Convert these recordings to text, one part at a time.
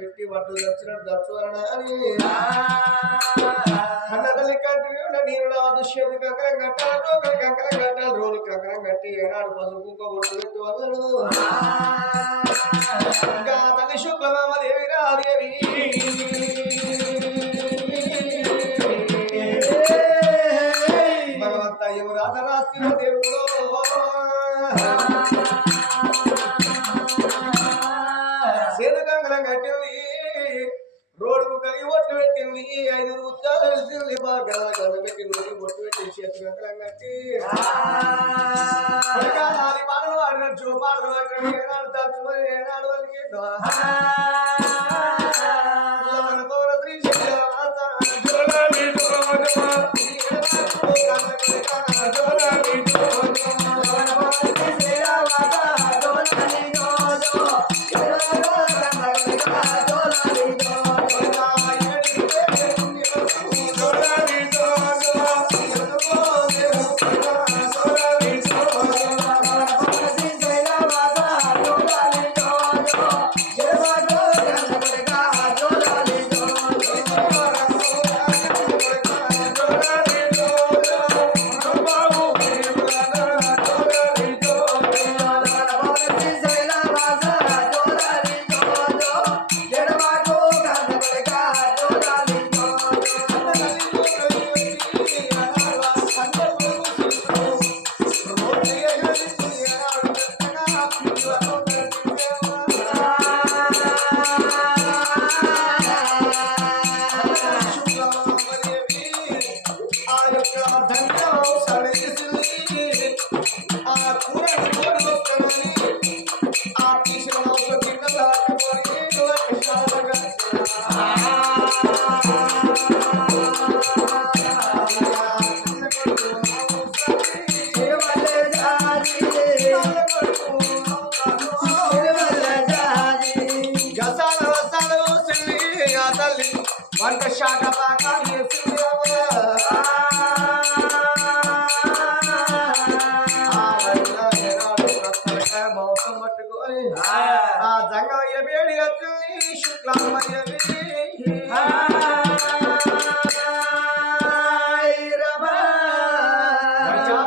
పెట్టి వడ్డు దచ్చినట్టు దచ్చువలని కన్న తల్లి కంటి నీరు రాదు చేతి కంకరం కట్టాలి కంకరం కట్టాలి రోజు కంకరం కట్టి ఏనాడు పసుపు కుంక బొట్టు పెట్టి వదలడు ఇంకా తల్లి శుక్లమామ దేవి రాదేవి భగవంత ఎవరు అధరాస్తిలో దేవుడు చేతి కంకరం కట్టింది రోడ్డుకు కలిగి ఒట్లు పెట్టింది 5 ఉద్యోగాలు తెలిసింది బాగా గల్ల పెట్టింది బొట్టు పెట్టి చేతి కంకరం కట్టి పాటలు పాడినట్టు పాటలు పాడినట్టు ఏనాడు తచ్చుమని ఏనాడు వాళ్ళకి వంట శాఖ బాగా మౌసం పట్టుకొని ఆ జంగమయ్య వేడి వచ్చింది శుక్లమయ్య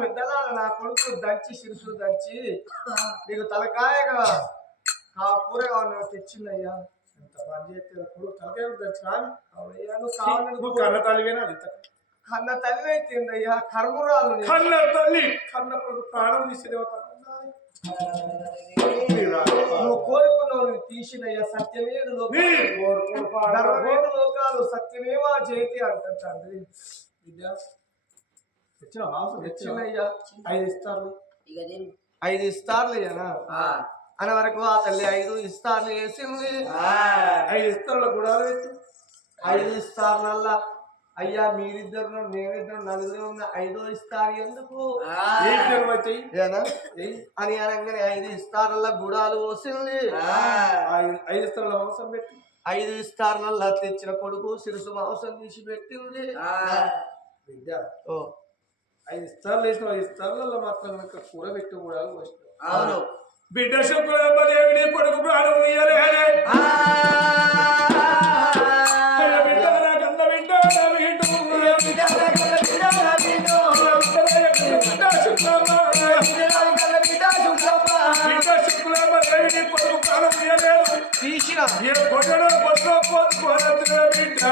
పెద్దలా నా కొడుకు దంచి శిరుసు దంచి నీకు తలకాయగా ఆ కూరగా తెచ్చిందయ్యా పని చేస్తే కొడుకు తలకాయ తెచ్చినా నువ్వు కన్న తల్లివేనా కన్న తల్లి అయితేందయ్యా కర్మరాలు కన్న తల్లి కన్న కొడుకు ప్రాణం తీసేదేవత నువ్వు కోరుకున్నావు తీసినయ్యా సత్యమేడు లోకాలు సత్యమేవా చేతి అంటారు తండ్రి విద్య తెచ్చినయ్యా 5 ఇస్తార్లు 5 ఇస్తార్లు అయ్యానా అని వరకు ఆ తల్లి 5 ఇస్తార్లు వేసింది 5 ఇస్తార్ల కూడా 5 ఇస్తార్లల్లా అయ్యా మీరిద్దరు నేనిద్దరు నలుగురు ఉన్న 5వ ఇస్తారు ఎందుకు అని అనగానే 5 ఇస్తార్ల గుడాలు పోసింది 5 ఇస్తార్ల మాంసం పెట్టి 5 ఇస్తార్లల్లా తెచ్చిన కొడుకు శిరసు మాంసం తీసి పెట్టింది విద్య 5 ఇస్తార్లు వేసిన 5 ఇస్తార్లలో మాత్రం కూర పెట్టి గుడాలు పోసిన బిడ్డ శుక్రదేవిని కొడుకు ప్రాణం తీయలే తీసిన ఏ కొట్టడో కొట్టో కోరుకోరా బిడ్డ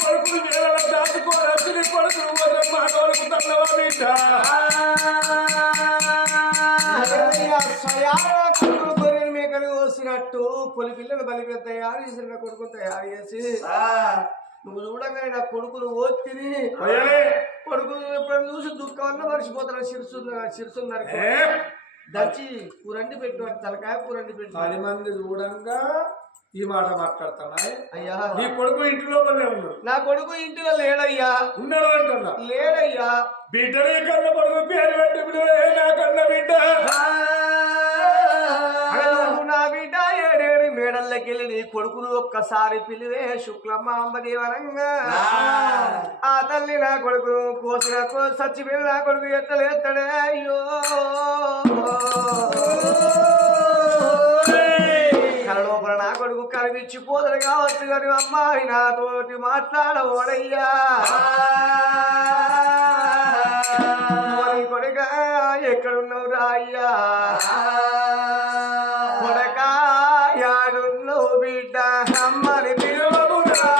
కొడుకులు దాచుకోరు కొడుకులు మానవులకు తల్లవా బిడ్డ కొడుకులు గొర్రెలు మేకలు కోసినట్టు పొలి పిల్లలు బలి తయారు చేసిన కొడుకులు తయారు చేసి నువ్వు చూడగానే నా కొడుకులు ఓత్తిని కొడుకులు ఎప్పుడైనా చూసి దుఃఖం అన్న మర్చిపోతాను శిరసున్నారు దంచి కూరండి పెట్టు తలకాయ కూరండి పెట్టు 10 మంది చూడంగా ఈ మాట మాట్లాడుతున్నా అయ్యా నీ కొడుకు ఇంటి లోపలనే ఉన్నాడు. నా కొడుకు ఇంటిలో లేడయ్యా. ఉన్నాడు అంటున్నా. లేడయ్యా. బిడ్డనే కన్న కొడుకు పేరు పెట్టి పిలువే నా కన్న బిడ్డ. నా బిడ్డ ఏడేడు మేడల్లోకెళ్ళి నీ కొడుకును ఒక్కసారి పిలివే శుక్లమ్మ అమ్మదేవనంగా. ఆ తల్లి నా కొడుకును కోసిన చచ్చిపోయిన నా కొడుకు ఎత్తలేస్తాడే. అయ్యో కలలోపల నా కొడుకు కనిపించిపోతాడు కావచ్చు కానీ అమ్మాయి నాతోటి మాట్లాడవోడయ్యా. కొడుక ఎక్కడున్నావు రా అయ్యా. కొడక యాడున్నావు బిడ్డ అమ్మని పిలువమురా.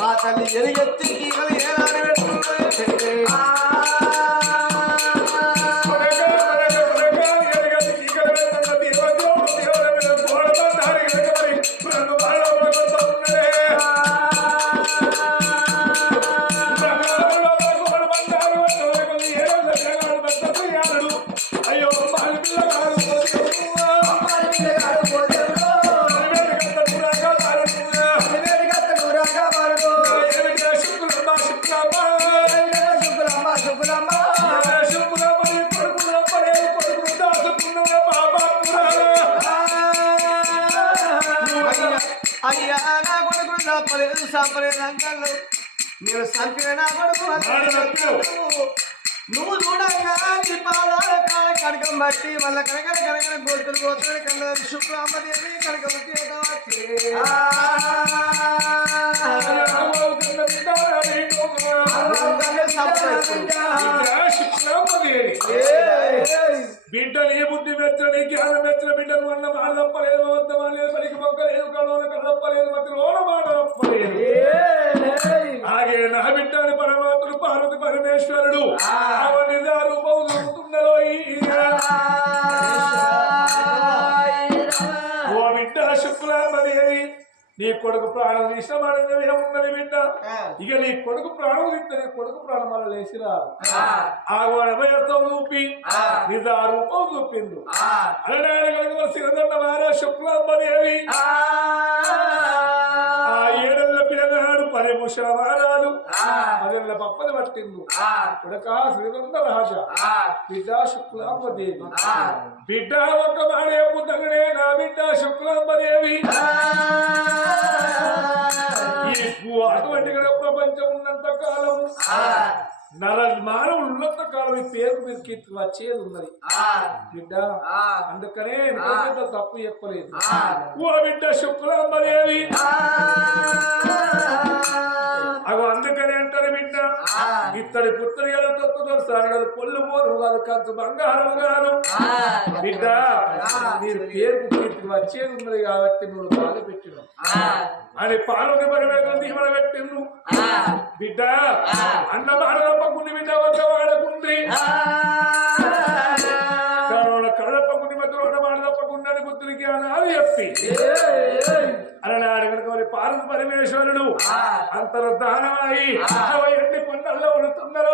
ఆ తల్లి ఎలుగెత్తి ఈగలు ఏనాడు పెడుతుంది. అయ్యా నా కొడుకు తప్పలేదు సంపలేదు అంటారు. నేను సంపిన నా కొడుకు నువ్వు చూడంగా నీ పాదాల కాళ్ళ కడకం బట్టి మళ్ళీ కనకర కనకర గొంతులు పోతాడు కన్నా శుక్రమ్మదేవి కనకమతి బిడ్డలు ఏ బుద్ధి మెచ్చని జ్ఞానం మెచ్చిన బిడ్డలు అన్న మాట తప్పలేదు వద్దమలేదు పలికి మొక్కలేదు కళ్ళ తప్పలేదు మధ్య లోన మాట తప్పలేదు. అలాగే నా బిడ్డని పరమాత్ముడు పార్వతి పరమేశ్వరుడు రూపవుతున్నదో ఓ బిడ్డ శుక్లాంబదేవి నీ కొడుకు ప్రాణం తీసినమాడమే ఉన్నది బిడ్డ. ఇక నీ కొడుకు ప్రాణం తీస్తే నీ కొడుకు ప్రాణం వల్ల లేచిరా ఆ గోడభయత్వం చూపి నిజా రూపం చూపిండు. అలానే కనుక సిరదండ మారా శుక్లాంబదేవి ఆ ఏడెళ్ళ పిల్లగాడు 10 ముసల వారాలు 10 పప్పది పట్టిండు. కొడక శ్రీగంధ రాజా బిడ్డ శుక్లాంబదేవి బిడ్డ ఒక్క మాడే పుట్టగనే నా బిడ్డ శుక్లాంబదేవి అటువంటి ప్రపంచం ఉన్నంత కాలం మానవులు ఉన్నంత కాలం ఈ పేరు మీరు కీర్తి వచ్చేది ఉన్నది బిడ్డ. అందుకనే ఎందుకంటే తప్పు చెప్పలేదు. ఓ బిడ్డ శుక్లాంబదేవి అవి అందుకని అంటారు బిడ్డ ఇత్తడి పుత్రికలు తొత్తుతో సాగదు పొల్లు పోరు కాదు కంచు బంగారం కాదు బిడ్డ. మీరు పేరుకు కీర్తి వచ్చేది ఉన్నది కాబట్టి నువ్వు బాధ పెట్టినావు అని పార్వతి పరివేగం దిగుమల పెట్టిండు బిడ్డ. అన్న బాడదప్పకుండి బిడ్డ వద్ద వాడకుండ్రి కడపకుండి మధ్య బాడదప్పకుండా పుత్రికి అని చెప్పి అలనాడు కనుక మరి పార్వతి పరమేశ్వరుడు అంతర్ధానమై ఎన్ని కొండల్లో ఉడుతున్నారు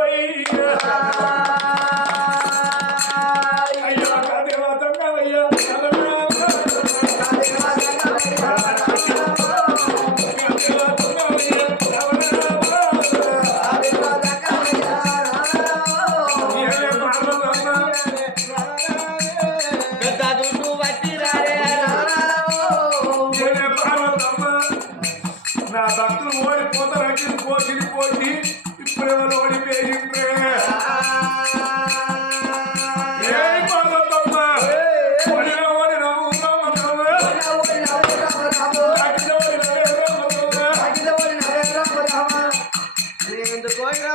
అయ్యా కాదేవాతంగా అయ్యా నా భక్తులు ఓడిపోతారు పోషిని పోటీ ఇప్పుడు ఎవరు ఓడిపోయిండ్రే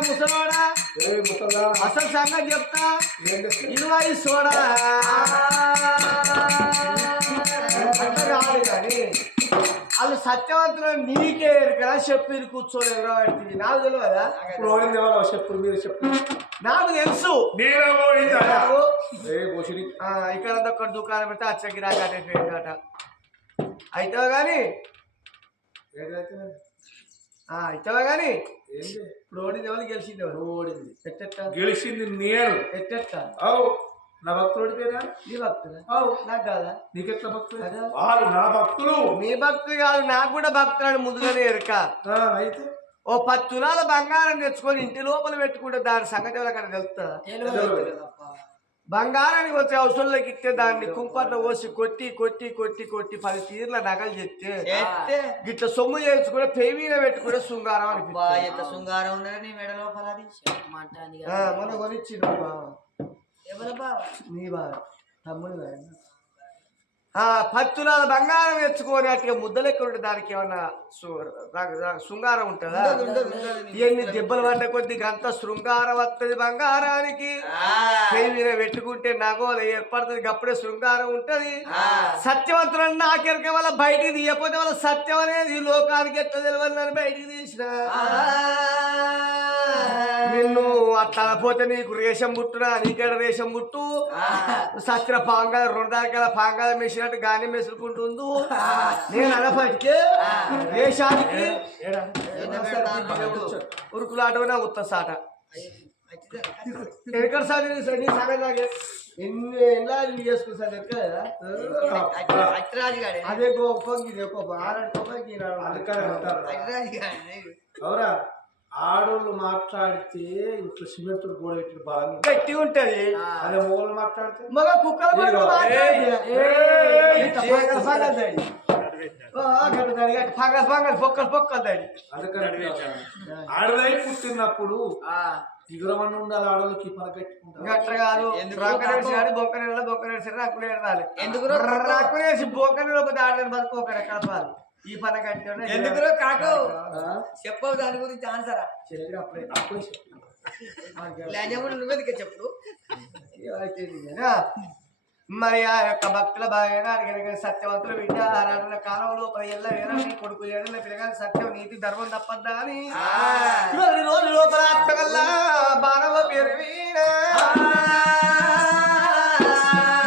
ముసలోడా అసలు సంగతి చెప్తా ఇరవై సోడా రాదు కానీ వాళ్ళు సత్యవంతులు నీకే కదా చెప్పి కూర్చోని ఎవరు నాకు తెలియదా. ఇప్పుడు ఓడింది ఎవరో చెప్పు మీరు చెప్పు. నాకు తెలుసు ఇక్కడ ఒక దుకాణం పెడితే అచ్చగిరాక అట అయితావా కానీ అయితావా కానీ ఇప్పుడు ఓడింది ఎవరు గెలిచింది ఎవరు ఓడింది గెలిచింది నేను ఎట్టెట్టా నా భక్తులు ఓడిపోయినా నీ భక్తులు నాకు కాదా నీకెట్లా భక్తులు వాళ్ళు నా భక్తులు నీ భక్తులు కాదు నాకు కూడా భక్తులను ముందుగానే ఎరక. అయితే ఓ 10 తులాల బంగారం తెచ్చుకొని ఇంటి లోపల పెట్టుకుంటే దాని సంగతి ఎవరికైనా తెలుస్తుందా? బంగారానికి వచ్చే అవసరంలోకి ఇస్తే దాన్ని కుంపట్లో పోసి కొట్టి కొట్టి కొట్టి కొట్టి 10 తీర్ల నగలు చెప్తే గిట్ల సొమ్ము చేసుకుని పెయిన పెట్టుకుంటే శృంగారం అని శృంగారం ఉండని మెడ లోపల మన కొనిచ్చి నీ బావ తమ్ముడు 10 తులాల బంగారం తెచ్చుకొని అట్లా ముద్దలెక్క ఉంటే దానికి ఏమన్నా శృంగారం ఉంటుందా? ఇవన్నీ దెబ్బలు పడ్డ కొద్ది గంత శృంగారం వస్తుంది బంగారానికి. మీద పెట్టుకుంటే నగోలు ఏర్పడుతుంది అప్పుడే శృంగారం ఉంటది. సత్యవంతులను నాకెరక వల్ల బయటికి తీయకపోతే వాళ్ళ సత్యం అనేది లోకానికి ఎట్లా తెలియని బయటికి తీసిన నిన్ను అట్లా పోతే నీకు రేషం పుట్టునా నీకేడ రేషం పుట్టు సత్య పాంగాల 2 దాకా పాంగాల మెసినట్టు గాని మెసులుకుంటుందు. నేను అనపటికే దేశానికి ఉరుకులాటనే ఉత్త సాట ఎక్కడ సార్ నీ సంగతి ఎన్ని ఎన్ని చేసుకుని సార్ ఎక్కడ అదే గొప్ప అవురా ఆడోళ్ళు మాట్లాడితే ఇంట్లో సిమెంట్ కూడా ఇట్లా బాగా గట్టి ఉంటది. అదే మొగలు మాట్లాడితే మగ కుక్కలు పొక్కలు పొక్కలు దాడి. అందుకని ఆడదై పుట్టినప్పుడు దిగురమని ఉండాలి ఆడోళ్ళకి మన కట్టుకుంటారు గట్ర కాదు. బొక్కనేసాడు బొక్కనే బొక్కనేసాడు నాకు నేర్దాలి ఎందుకు రాకునేసి బొక్కనే ఆడని బతుకు ఒకరు కలపాలి. ఈ పన కట్టి ఎందుకు కాకు చెప్పవు దాని గురించి ఆన్సరా చెప్పి అప్పుడే నువ్వెందుకే చెప్పు. మరి ఆ యొక్క భక్తుల బాగా సత్యవంతులు విద్య ఆరాధన కాలంలో 10 ఏళ్ళ వేరే కొడుకు 7 ఏళ్ళ పిల్లగాని సత్యం నీతి ధర్మం తప్పద్దా అని 10 రోజుల లోపల అట్టగల్లా బాణవ పేరు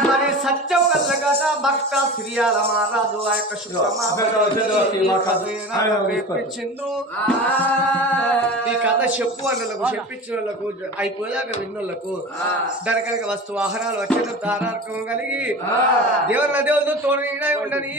మరి సత్యం గల్ల కదా భక్త శ్రీయాల మహారాజు ఆ యొక్క శుభ్రమాపించిండు. ఈ కథ చెప్పు అన్నలకు చెప్పించిన వాళ్ళకు అయిపోయాక విన్నోళ్ళకు దానికనక వస్తు వాహనాలు వచ్చేది దారార్కం కలిగి దేవుళ్ళతో తోడు ఉండని